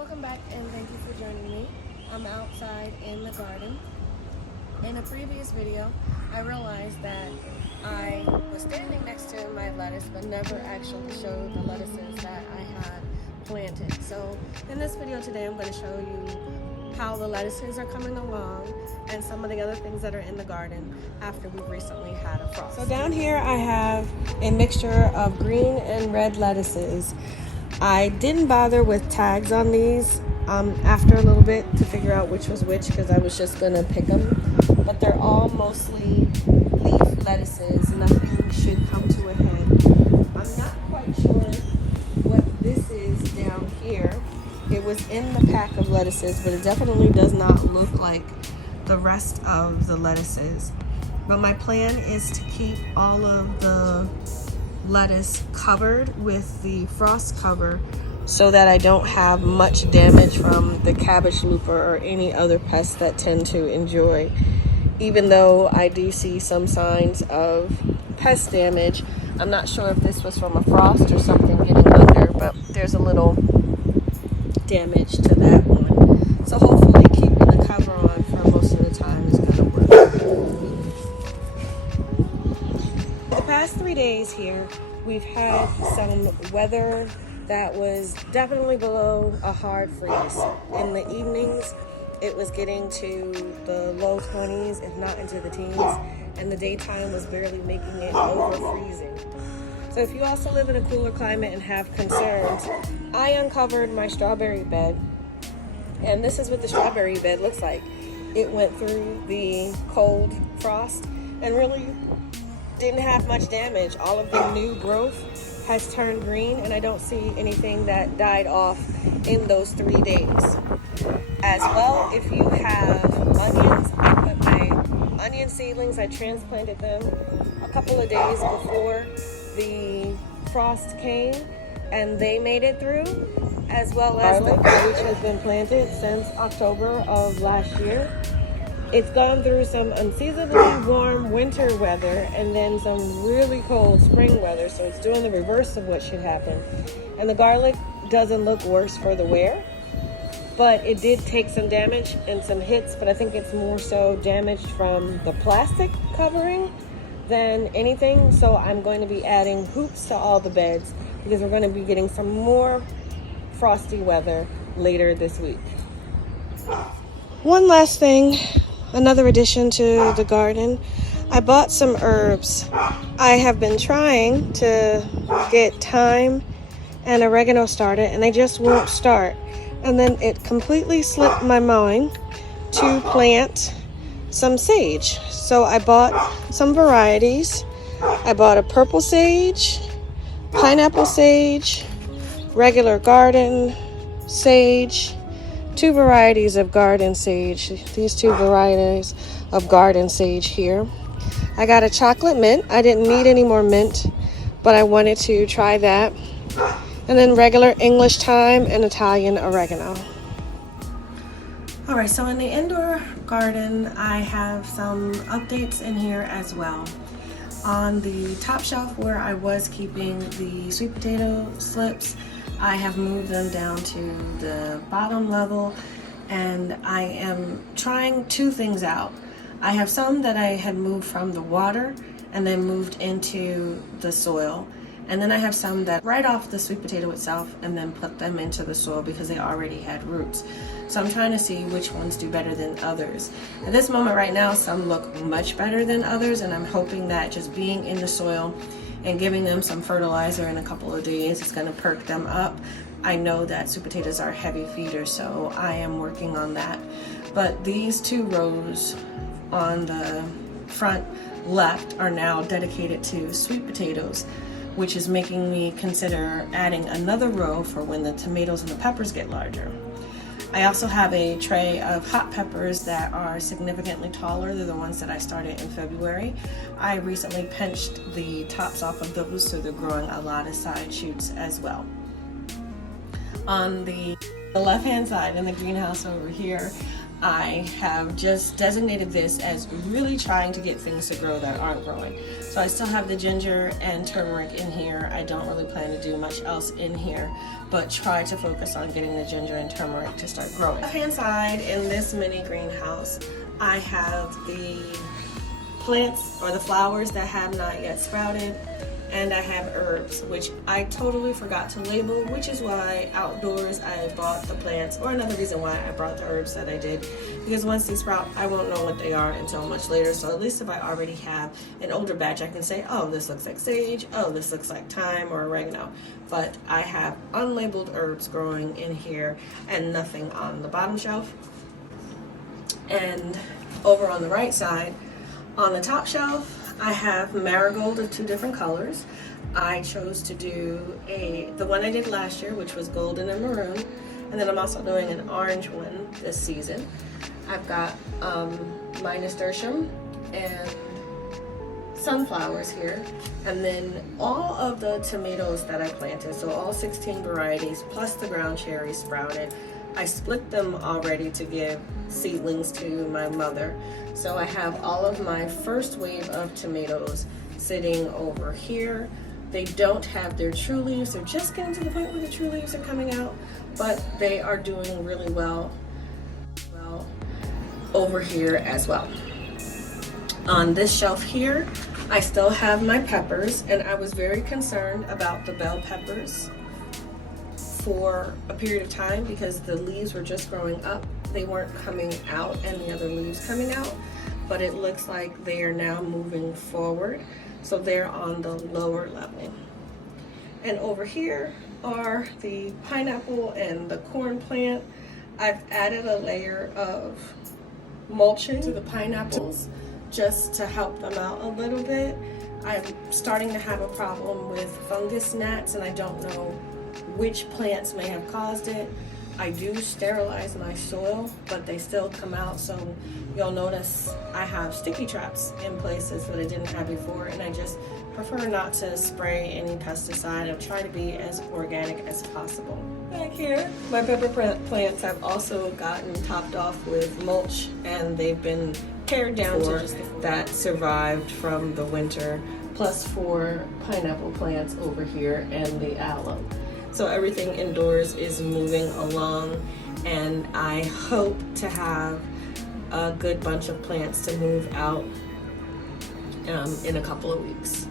Welcome back and thank you for joining me. I'm outside in the garden. In a previous video, I realized that I was standing next to my lettuce but never actually showed the lettuces that I had planted. So in this video today, I'm going to show you how the lettuces are coming along and some of the other things that are in the garden after we've recently had a frost. So down here I have a mixture of green and red lettuces. I didn't bother with tags on these after a little bit to figure out which was which because I was just going to pick them. But they're all mostly leaf lettuces. Nothing should come to a head. I'm not quite sure what this is down here. It was in the pack of lettuces, but it definitely does not look like the rest of the lettuces. But my plan is to keep all of the lettuce covered with the frost cover so that I don't have much damage from the cabbage looper or any other pests that tend to enjoy. Even though I do see some signs of pest damage, I'm not sure if this was from a frost or something getting under, but there's a little damage to that one. So hopefully keeping the cover on for most of the time is going to work. The past 3 days here, we've had some weather that was definitely below a hard freeze. In the evenings, it was getting to the low 20s, if not into the teens, and the daytime was barely making it over freezing. So if you also live in a cooler climate and have concerns, I uncovered my strawberry bed, and this is what the strawberry bed looks like. It went through the cold frost and really didn't have much damage. All of the new growth has turned green, and I don't see anything that died off in those 3 days. As well, if you have onions, I put my onion seedlings, I transplanted them a couple of days before the frost came, and they made it through, as well as garlic, which has been planted since October of last year. It's gone through some unseasonably warm winter weather and then some really cold spring weather, so it's doing the reverse of what should happen. And the garlic doesn't look worse for the wear, but it did take some damage and some hits, but I think it's more so damaged from the plastic covering than anything. So I'm going to be adding hoops to all the beds because we're going to be getting some more frosty weather later this week. One last thing, another addition to the garden. I bought some herbs. I have been trying to get thyme and oregano started, and they just won't start. And then it completely slipped my mind to plant some sage. So I bought some varieties. I bought a purple sage, pineapple sage, regular garden sage, 2 varieties of garden sage. These 2 varieties of garden sage here. I got a chocolate mint. I didn't need any more mint, but I wanted to try that. And then regular English thyme and Italian oregano. All right, so in the indoor garden, I have some updates in here as well. On the top shelf where I was keeping the sweet potato slips, I have moved them down to the bottom level, and I am trying 2 things out. I have some that I had moved from the water and then moved into the soil. And then I have some that right off the sweet potato itself and then put them into the soil because they already had roots. So I'm trying to see which ones do better than others. At this moment right now, some look much better than others, and I'm hoping that just being in the soil and giving them some fertilizer in a couple of days is going to perk them up. I know that sweet potatoes are heavy feeders, so I am working on that. But these 2 rows on the front left are now dedicated to sweet potatoes, which is making me consider adding another row for when the tomatoes and the peppers get larger. I also have a tray of hot peppers that are significantly taller. They're the ones that I started in February. I recently pinched the tops off of those, so they're growing a lot of side shoots as well. On the left-hand side in the greenhouse over here, I have just designated this as really trying to get things to grow that aren't growing. So I still have the ginger and turmeric in here. I don't really plan to do much else in here, but try to focus on getting the ginger and turmeric to start growing. Left-hand side in this mini greenhouse, I have the plants or the flowers that have not yet sprouted, and I have herbs, which I totally forgot to label, which is why outdoors I bought the plants, or another reason why I brought the herbs that I did, because once these sprout, I won't know what they are until much later. So at least if I already have an older batch, I can say, oh, this looks like sage, oh, this looks like thyme or oregano. But I have unlabeled herbs growing in here and nothing on the bottom shelf. And over on the right side, on the top shelf, I have marigold of 2 different colors. I chose to do the one I did last year, which was golden and maroon, and then I'm also doing an orange one this season. I've got my nasturtium and sunflowers here, and then all of the tomatoes that I planted, so all 16 varieties plus the ground cherries sprouted. I split them already to give seedlings to my mother. So I have all of my first wave of tomatoes sitting over here. They don't have their true leaves. They're just getting to the point where the true leaves are coming out, but they are doing really well over here as well. On this shelf here, I still have my peppers, and I was very concerned about the bell peppers for a period of time because the leaves were just growing up. They weren't coming out and the other leaves coming out, but it looks like they are now moving forward. So they're on the lower level. And over here are the pineapple and the corn plant. I've added a layer of mulching to the pineapples just to help them out a little bit. I'm starting to have a problem with fungus gnats, and I don't know which plants may have caused it. I do sterilize my soil, but they still come out, so you'll notice I have sticky traps in places that I didn't have before, and I just prefer not to spray any pesticide. I'm trying to be as organic as possible. Back here, my pepper plants have also gotten topped off with mulch, and they've been pared down to just that survived from the winter, plus 4 pineapple plants over here and the aloe. So everything indoors is moving along, and I hope to have a good bunch of plants to move out in a couple of weeks.